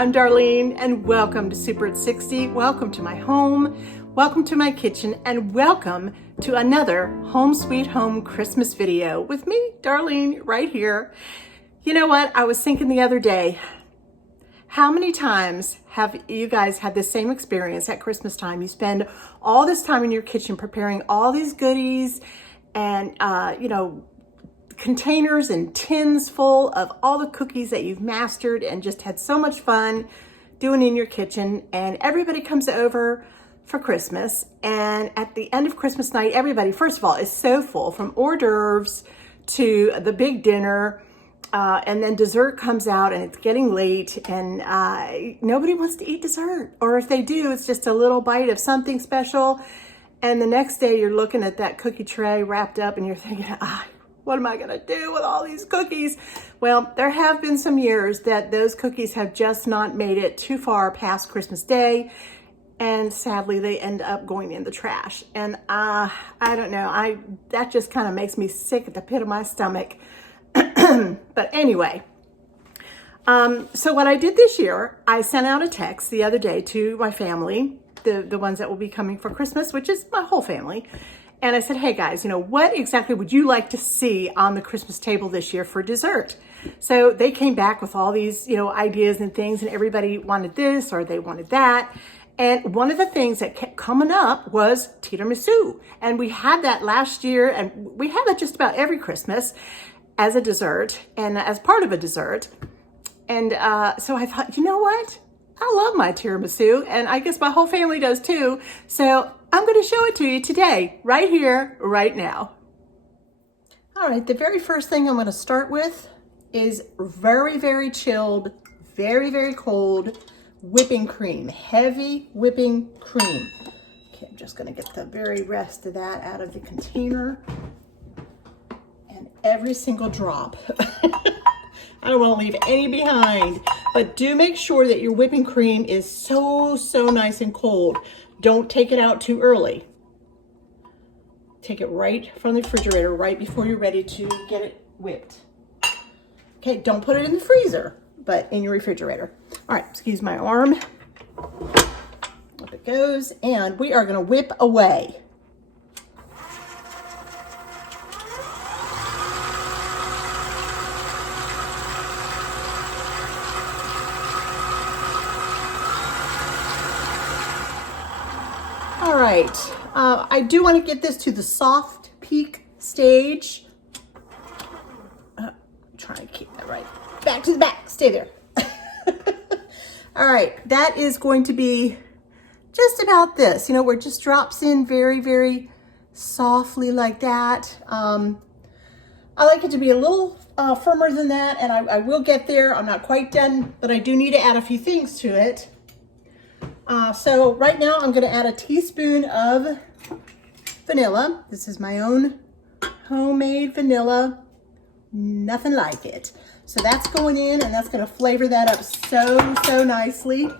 I'm Darlene and welcome to Super at 60. Welcome to my home, welcome to my kitchen, and welcome to another Home Sweet Home Christmas video with me, Darlene, right here. You know what? I was thinking the other day, how many times have you guys had the same experience at Christmas time? You spend all this time in your kitchen preparing all these goodies and, containers and tins full of all the cookies that you've mastered and just had so much fun doing in your kitchen. And everybody comes over for Christmas. And at the end of Christmas night, everybody, first of all, is so full, from hors d'oeuvres to the big dinner. And then dessert comes out and it's getting late and nobody wants to eat dessert. Or if they do, it's just a little bite of something special. And the next day you're looking at that cookie tray wrapped up and you're thinking, what am I gonna do with all these cookies? Well, there have been some years that those cookies have just not made it too far past Christmas Day. And sadly, they end up going in the trash. And I don't know, that just kind of makes me sick at the pit of my stomach. But anyway, so what I did this year, I sent out a text the other day to my family, the ones that will be coming for Christmas, which is my whole family. And I said, hey guys, what exactly would you like to see on the Christmas table this year for dessert? So they came back with all these, ideas and things, and everybody wanted this or they wanted that. And one of the things that kept coming up was tiramisu. And we had that last year, and we have that just about every Christmas as a dessert and as part of a dessert. And so I thought, you know what? I love my tiramisu, and I guess my whole family does too. So I'm going to show it to you today, right here, right now. All right, the very first thing I'm going to start with is very, very chilled, very, very cold whipping cream, heavy whipping cream. Okay, I'm just going to get the very rest of that out of the container. And every single drop. I don't want to leave any behind, but do make sure that your whipping cream is so nice and cold. Don't take it out too early. Take it right from the refrigerator, right before you're ready to get it whipped. Okay, don't put it in the freezer, but in your refrigerator. All right, excuse my arm. Up it goes, and we are gonna whip away. All right, I do want to get this to the soft peak stage. Try to keep that right. Back to the back, stay there. All right, that is going to be just about this, where it just drops in very, very softly like that. I like it to be a little firmer than that, and I will get there. I'm not quite done, but I do need to add a few things to it. So right now I'm going to add a teaspoon of vanilla. This is my own homemade vanilla, nothing like it. So that's going in, and that's going to flavor that up so nicely.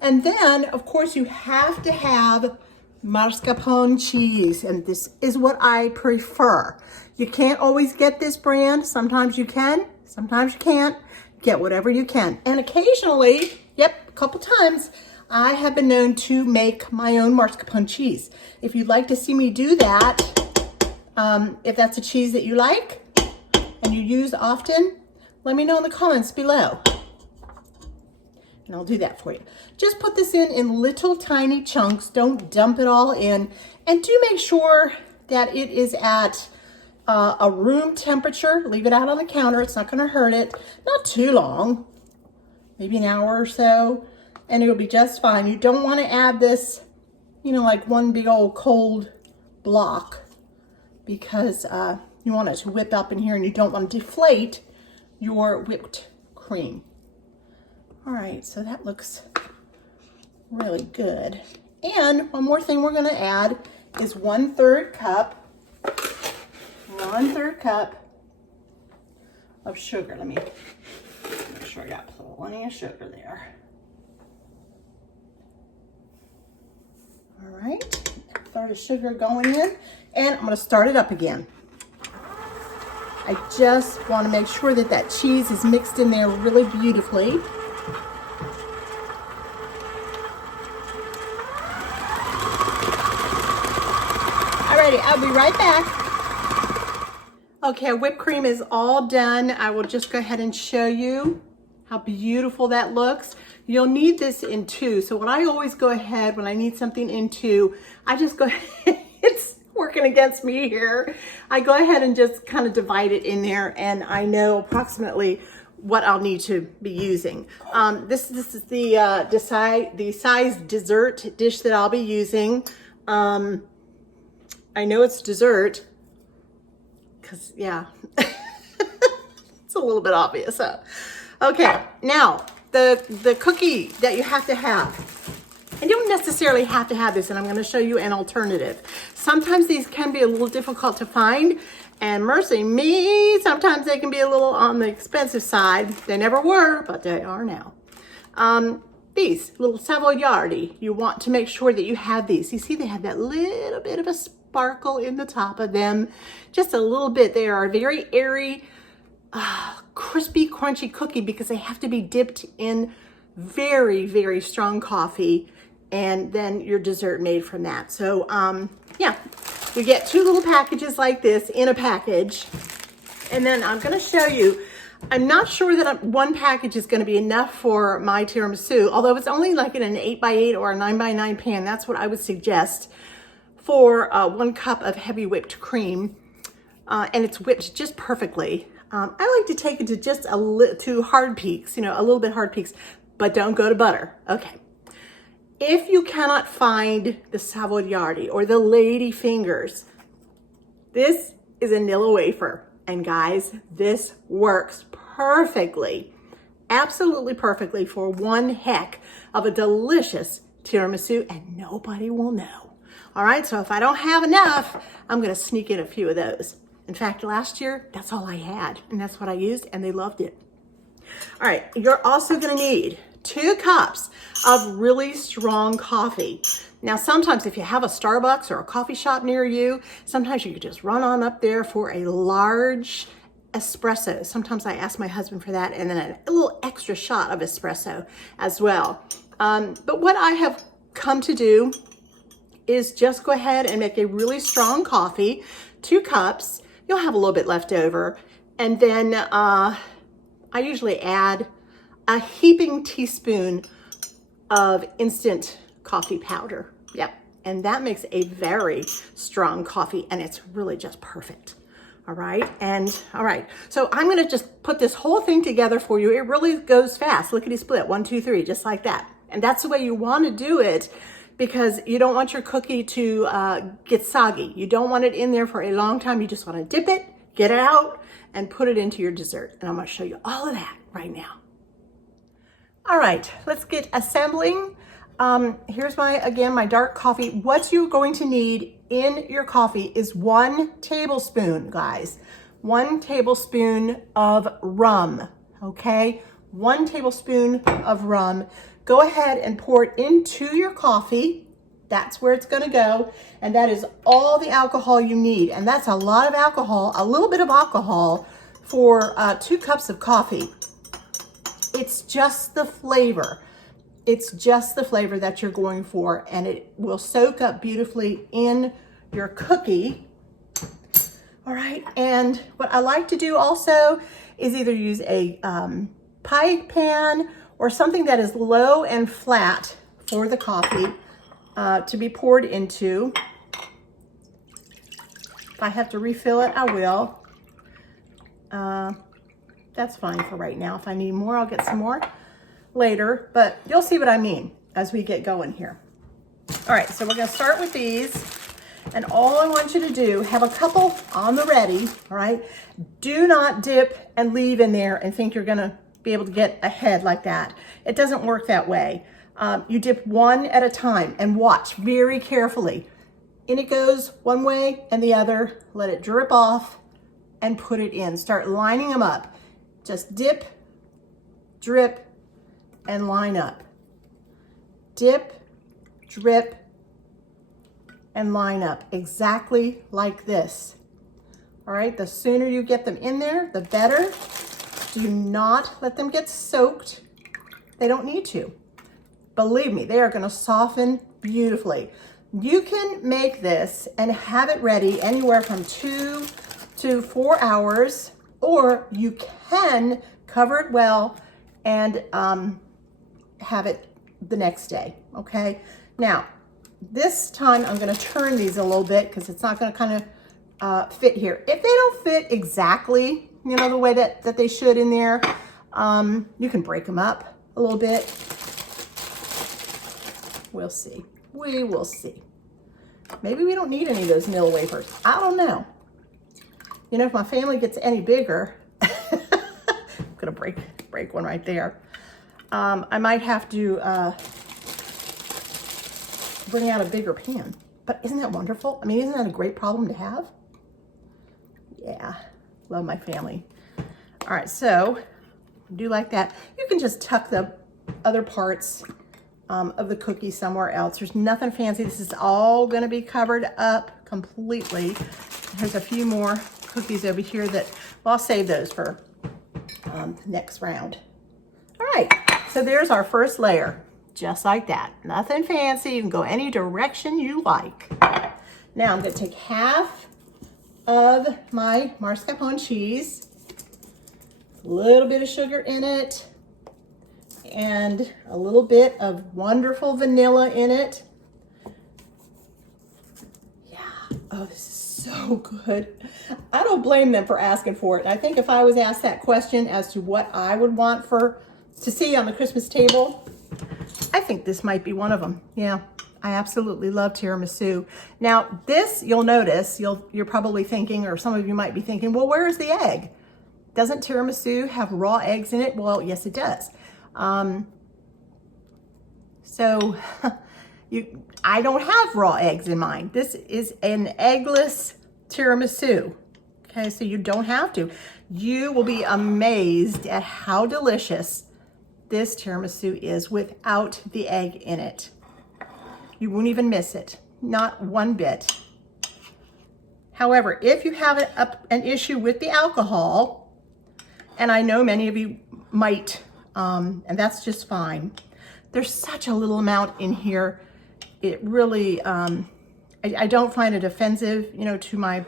And then, of course, you have to have Marscapone cheese, and this is what I prefer. You can't always get this brand. Sometimes you can, sometimes you can't. Get whatever you can. And occasionally, a couple times, I have been known to make my own Marscapone cheese. If you'd like to see me do that, if that's a cheese that you like and you use often, let me know in the comments below. And I'll do that for you. Just put this in little tiny chunks. Don't dump it all in. And do make sure that it is at a room temperature. Leave it out on the counter. It's not going to hurt it. Not too long. Maybe an hour or so. And it'll be just fine. You don't want to add this, like one big old cold block, because you want it to whip up in here and you don't want to deflate your whipped cream. All right, so that looks really good. And one more thing we're going to add is 1/3 cup of sugar. Let me make sure I got plenty of sugar there. All right, third of sugar going in, and I'm going to start it up again. I just want to make sure that that cheese is mixed in there really beautifully. I'll be right back. Okay, whipped cream is all done. I will just go ahead and show you how beautiful that looks. You'll need this in two. So what I always go ahead when I need something in two, I just go ahead, it's working against me here. I go ahead and just kind of divide it in there, and I know approximately what I'll need to be using. This is the size dessert dish that I'll be using. I know it's dessert because, yeah, it's a little bit obvious. Huh? Okay, now the cookie that you have to have. You don't necessarily have to have this, and I'm going to show you an alternative. Sometimes these can be a little difficult to find, and mercy me, sometimes they can be a little on the expensive side. They never were, but they are now. These little Savoiardi, you want to make sure that you have these. You see they have that little bit of a sparkle in the top of them, just a little bit. They are a very airy, crispy, crunchy cookie because they have to be dipped in very, very strong coffee, and then your dessert made from that. So yeah, you get two little packages like this in a package. And then I'm gonna show you, I'm not sure that one package is gonna be enough for my tiramisu, although it's only like in an 8x8 or a 9x9 pan. That's what I would suggest for 1 cup of heavy whipped cream. And it's whipped just perfectly. I like to take it to just to hard peaks, you know, a little bit hard peaks, but don't go to butter. Okay. If you cannot find the Savoiardi or the lady fingers, this is a Nilla wafer. And guys, this works perfectly, absolutely perfectly for one heck of a delicious tiramisu, and nobody will know. All right, so if I don't have enough, I'm gonna sneak in a few of those. In fact, last year, that's all I had, and that's what I used, and they loved it. All right, you're also gonna need 2 cups of really strong coffee. Now, sometimes if you have a Starbucks or a coffee shop near you, sometimes you could just run on up there for a large espresso. Sometimes I ask my husband for that, and then a little extra shot of espresso as well. But what I have come to do is just go ahead and make a really strong coffee, 2 cups. You'll have a little bit left over. And then I usually add a heaping teaspoon of instant coffee powder. Yep. And that makes a very strong coffee, and it's really just perfect. All right. And all right. So I'm going to just put this whole thing together for you. It really goes fast. Lickety split. 1, 2, 3, just like that. And that's the way you want to do it, because you don't want your cookie to get soggy. You don't want it in there for a long time. You just want to dip it, get it out, and put it into your dessert. And I'm going to show you all of that right now. All right, let's get assembling. Here's my dark coffee. What you're going to need in your coffee is 1 tablespoon, guys. 1 tablespoon of rum, okay? 1 tablespoon of rum. Go ahead and pour it into your coffee. That's where it's gonna go. And that is all the alcohol you need. And that's a lot of alcohol, a little bit of alcohol for 2 cups of coffee. It's just the flavor. It's just the flavor that you're going for, and it will soak up beautifully in your cookie. All right, and what I like to do also is either use a pie pan or something that is low and flat for the coffee to be poured into. If I have to refill it, I will. That's fine for right now. If I need more, I'll get some more later, but you'll see what I mean as we get going here. All right, so we're gonna start with these, and all I want you to do, have a couple on the ready, all right? Do not dip and leave in there and think you're gonna be able to get ahead like that. It doesn't work that way. You dip one at a time and watch very carefully. In it goes one way and the other, let it drip off and put it in. Start lining them up. Just dip, drip, and line up. Dip, drip, and line up exactly like this. All right, the sooner you get them in there, the better. Do not let them get soaked. They don't need to. Believe me, they are gonna soften beautifully. You can make this and have it ready anywhere from 2 to 4 hours, or you can cover it well and have it the next day, okay? Now, this time I'm gonna turn these a little bit because it's not gonna kind of fit here. If they don't fit exactly, you know, the way that they should in there, you can break them up a little bit. We'll see. We will see. Maybe we don't need any of those Nilla wafers. I don't know. You know, if my family gets any bigger, I'm gonna break one right there. I might have to bring out a bigger pan. But isn't that wonderful? I mean, isn't that a great problem to have? Yeah, love my family. All right, so do like that. You can just tuck the other parts of the cookie somewhere else. There's nothing fancy. This is all gonna be covered up completely. There's a few more cookies over here that, well, I'll save those for next round. All right, so there's our first layer, just like that. Nothing fancy, you can go any direction you like. Now I'm gonna take half of my mascarpone cheese, a little bit of sugar in it, and a little bit of wonderful vanilla in it. Yeah, oh, this is so good. I don't blame them for asking for it. I think if I was asked that question as to what I would want to see on the Christmas table, I think this might be one of them. Yeah, I absolutely love tiramisu. Now this, you'll notice, you're probably thinking, or some of you might be thinking, well, where's the egg? Doesn't tiramisu have raw eggs in it? Well, yes, it does. So I don't have raw eggs in mine. This is an eggless tiramisu. Okay, so you don't have to. You will be amazed at how delicious this tiramisu is without the egg in it. You won't even miss it, not one bit. However, if you have an issue with the alcohol, and I know many of you might, and that's just fine. There's such a little amount in here. It really, I don't find it offensive, you know, to my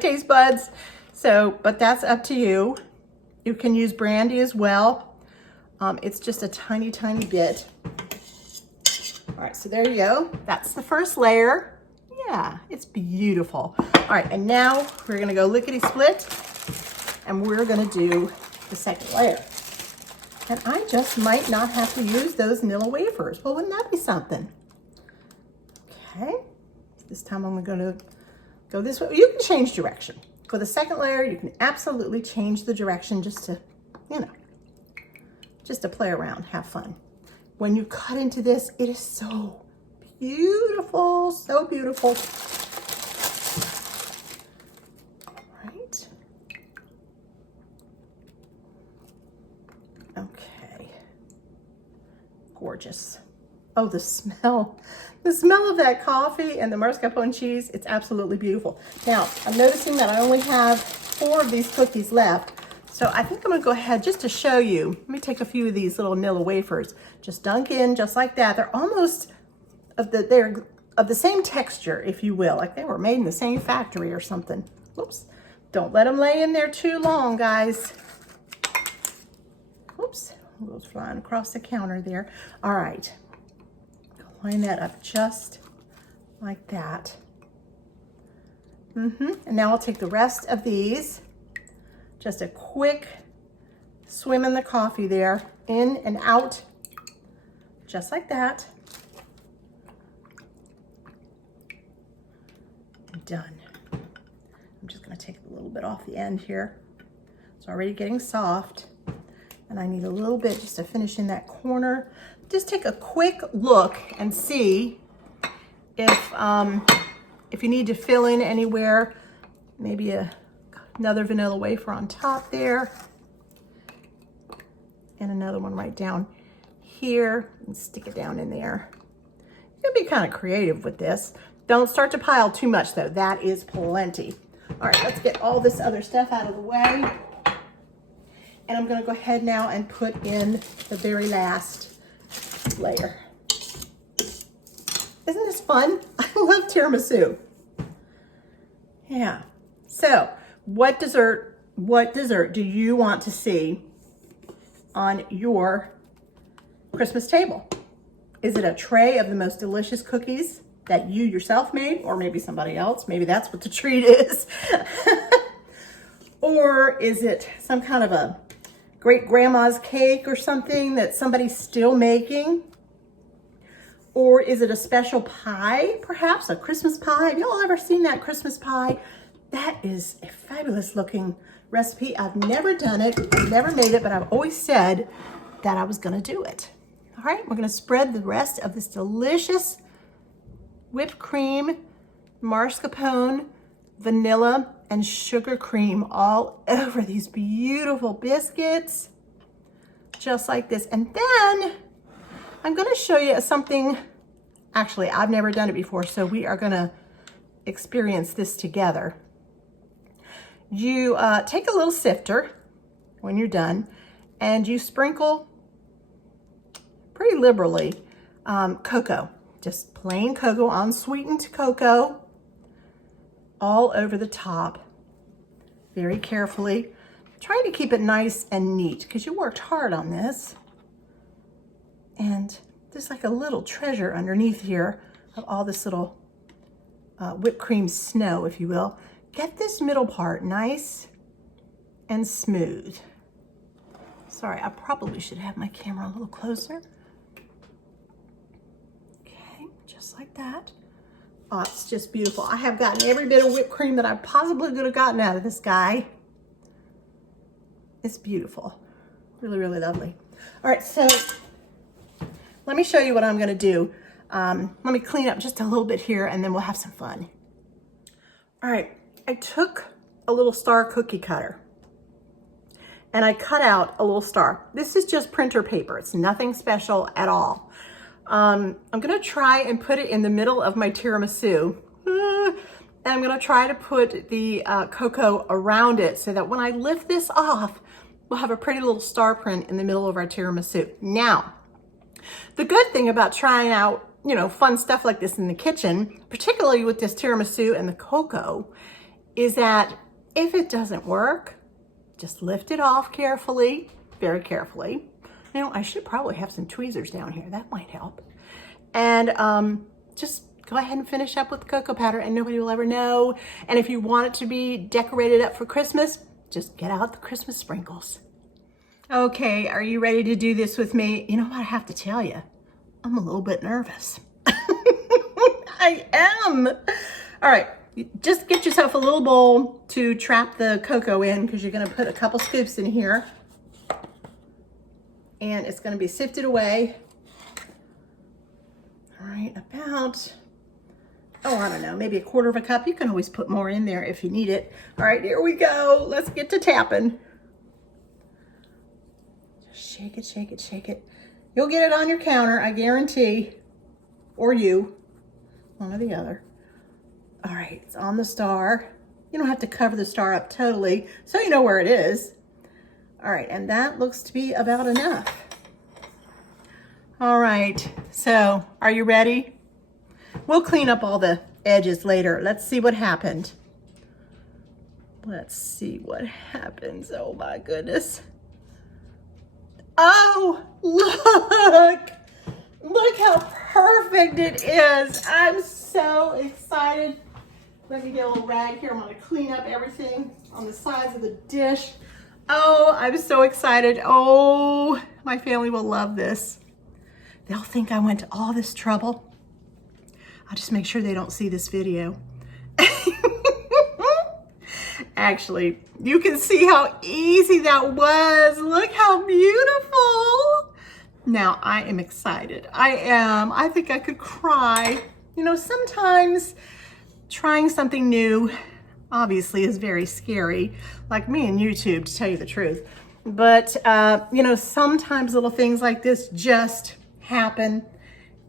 taste buds. So, but that's up to you. You can use brandy as well. It's just a tiny, tiny bit. All right, so there you go. That's the first layer. Yeah, it's beautiful. All right, and now we're gonna go lickety-split, and we're gonna do the second layer. And I just might not have to use those Nilla wafers. Well, wouldn't that be something? Okay, this time I'm gonna go this way. You can change direction. For the second layer, you can absolutely change the direction just to, you know, just to play around, have fun. When you cut into this, it is so beautiful, so beautiful. All right. Okay. Gorgeous. Oh, the smell of that coffee and the mascarpone cheese, it's absolutely beautiful. Now, I'm noticing that I only have 4 of these cookies left. So I think I'm gonna go ahead just to show you. Let me take a few of these little Nilla wafers. Just dunk in just like that. They're almost they're of the same texture, if you will, like they were made in the same factory or something. Whoops, don't let them lay in there too long, guys. Whoops, goes flying across the counter there. All right, line that up just like that. And now I'll take the rest of these. Just a quick swim in the coffee there, in and out, just like that. Done. I'm just gonna take a little bit off the end here. It's already getting soft, and I need a little bit just to finish in that corner. Just take a quick look and see if you need to fill in anywhere, maybe another vanilla wafer on top there, and another one right down here, and stick it down in there. You can be kind of creative with this. Don't start to pile too much though, that is plenty. All right, let's get all this other stuff out of the way. And I'm gonna go ahead now and put in the very last layer. Isn't this fun? I love tiramisu. Yeah. So, what dessert do you want to see on your Christmas table? Is it a tray of the most delicious cookies that you yourself made, or maybe somebody else? Maybe that's what the treat is. Or is it some kind of a great grandma's cake or something that somebody's still making? Or is it a special pie, perhaps a Christmas pie? Have y'all ever seen that Christmas pie? That is a fabulous looking recipe. I've never done it, I've never made it, but I've always said that I was gonna do it. All right, we're gonna spread the rest of this delicious whipped cream, mascarpone, vanilla, and sugar cream all over these beautiful biscuits, just like this. And then I'm gonna show you something, actually, I've never done it before, so we are gonna experience this together. You take a little sifter when you're done, and you sprinkle pretty liberally cocoa, just plain cocoa, unsweetened cocoa, all over the top, very carefully, trying to keep it nice and neat because you worked hard on this. And there's like a little treasure underneath here of all this little whipped cream snow, if you will. Get this middle part nice and smooth. Sorry, I probably should have my camera a little closer. Okay, just like that. Oh, it's just beautiful. I have gotten every bit of whipped cream that I possibly could have gotten out of this guy. It's beautiful. Really, really lovely. All right, so let me show you what I'm gonna do. Let me clean up just a little bit here and then we'll have some fun. All right, I took a little star cookie cutter and I cut out a little star. This is just printer paper. It's nothing special at all. I'm gonna try and put it in the middle of my tiramisu. And I'm gonna try to put the cocoa around it so that when I lift this off, we'll have a pretty little star print in the middle of our tiramisu. Now, the good thing about trying out, you know, fun stuff like this in the kitchen, particularly with this tiramisu and the cocoa, is that if it doesn't work, just lift it off carefully, very carefully. You know, I should probably have some tweezers down here. That might help. And just go ahead and finish up with the cocoa powder and nobody will ever know. And if you want it to be decorated up for Christmas, just get out the Christmas sprinkles. Okay, are you ready to do this with me? You know what, I have to tell you, I'm a little bit nervous. I am. All right, just get yourself a little bowl to trap the cocoa in because you're gonna put a couple scoops in here. And it's gonna be sifted away. All right, about, oh, I don't know, maybe a quarter of a cup. You can always put more in there if you need it. All right, here we go. Let's get to tapping. Just shake it, shake it, shake it. You'll get it on your counter, I guarantee. Or you, one or the other. All right, it's on the star. You don't have to cover the star up totally, so you know where it is. All right, and that looks to be about enough. All right, so are you ready? We'll clean up all the edges later. Let's see what happened. Let's see what happens. Oh my goodness. Oh, look. Look how perfect it is. I'm so excited. Let me get a little rag here. I'm gonna clean up everything on the sides of the dish. Oh, I'm so excited. Oh, my family will love this. They'll think I went to all this trouble. I'll just make sure they don't see this video. Actually, you can see how easy that was. Look how beautiful. Now, I am excited. I am. I think I could cry. You know, sometimes trying something new obviously is very scary, like me and YouTube, to tell you the truth. But, you know, sometimes little things like this just happen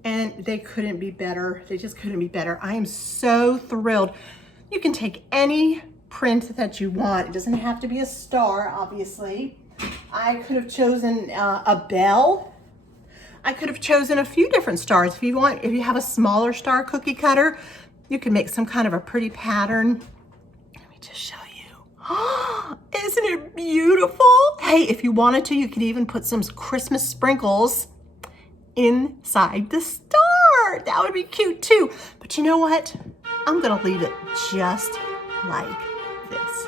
and they couldn't be better. They just couldn't be better. I am so thrilled. You can take any print that you want. It doesn't have to be a star, obviously. I could have chosen a bell. I could have chosen a few different stars. If you have a smaller star cookie cutter, you can make some kind of a pretty pattern. Let me just show you. Isn't it beautiful? Hey, if you wanted to, you could even put some Christmas sprinkles inside the star. That would be cute too. But you know what? I'm gonna leave it just like this.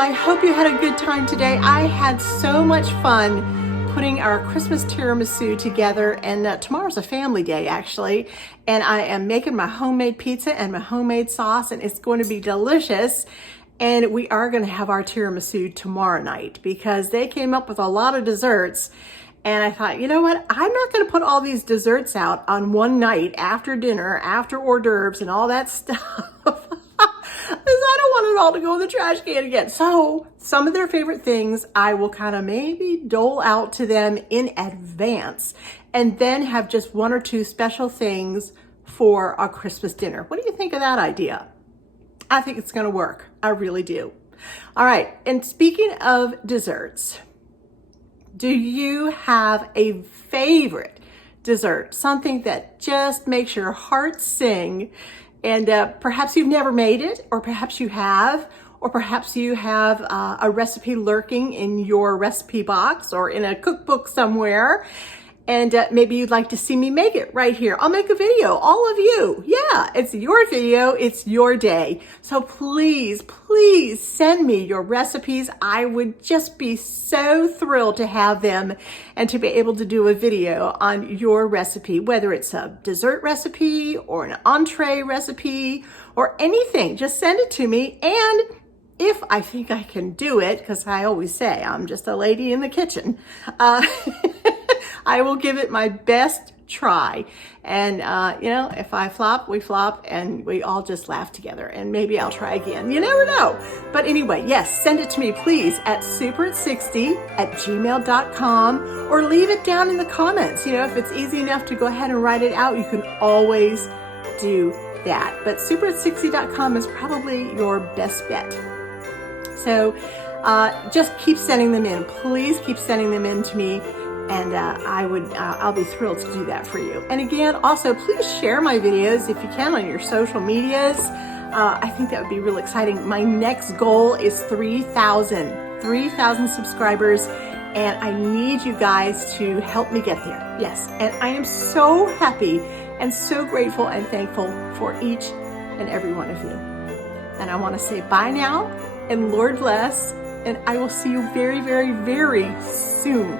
I hope you had a good time today. I had so much fun putting our Christmas tiramisu together, and tomorrow's a family day actually, and I am making my homemade pizza and my homemade sauce, and it's going to be delicious. And we are going to have our tiramisu tomorrow night because they came up with a lot of desserts. And I thought, you know what? I'm not going to put all these desserts out on one night after dinner, after hors d'oeuvres and all that stuff. Because I don't want it all to go in the trash can again. So some of their favorite things I will kind of maybe dole out to them in advance and then have just one or two special things for our Christmas dinner. What do you think of that idea? I think it's going to work. I really do. All right. And speaking of desserts, do you have a favorite dessert? Something that just makes your heart sing? And perhaps you've never made it, or perhaps you have, or perhaps you have a recipe lurking in your recipe box or in a cookbook somewhere. And maybe you'd like to see me make it right here. I'll make a video, all of you. Yeah, it's your video, it's your day. So please, please send me your recipes. I would just be so thrilled to have them and to be able to do a video on your recipe, whether it's a dessert recipe or an entree recipe or anything. Just send it to me. And if I think I can do it, because I always say I'm just a lady in the kitchen, I will give it my best try. And, you know, if I flop, we flop, and we all just laugh together. And maybe I'll try again. You never know. But anyway, yes, send it to me, please, at superat60@gmail.com, or leave it down in the comments. You know, if it's easy enough to go ahead and write it out, you can always do that. But superat60.com is probably your best bet. So just keep sending them in. Please keep sending them in to me. And I'll be thrilled to do that for you. And again, also, please share my videos if you can on your social medias. I think that would be really exciting. My next goal is 3,000 subscribers, and I need you guys to help me get there. Yes, and I am so happy and so grateful and thankful for each and every one of you. And I want to say bye now, and Lord bless, and I will see you very, very, very soon.